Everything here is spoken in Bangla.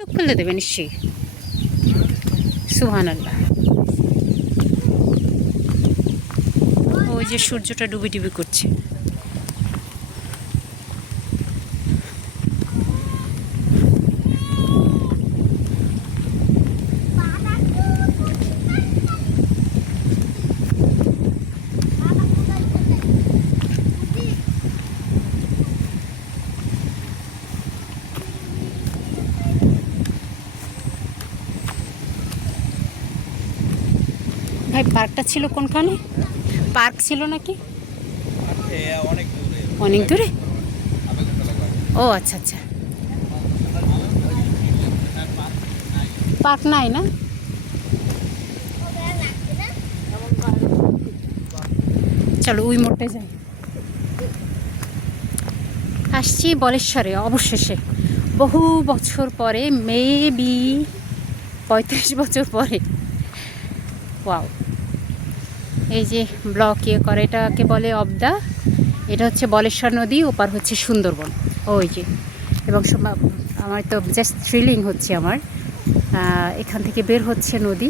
মুখ খুলে দেবে নিশ্চয়ই। সুবহানাল্লাহ। ওই যে সূর্যটা ডুবি ডুবি করছে। ভাই পার্কটা ছিল কোনখানে? পার্ক ছিল নাকি অনেক দূরে? ও আচ্ছা আচ্ছা, পার্ক নাই না? চলো ওই মোড়টায় যাই। আসছি বলেশ্বরে অবশেষে, বহু বছর পরে, মেবি 35 বছর পরে। ওয়াও, এই যে ব্লক করে, এটাকে বলে অবদা। এটা হচ্ছে বলেশ্বর নদী, ওপার হচ্ছে সুন্দরবন। ওই যে, এবং আমার তো জাস্ট থ্রিলিং হচ্ছে আমার, এখান থেকে বের হচ্ছে নদী।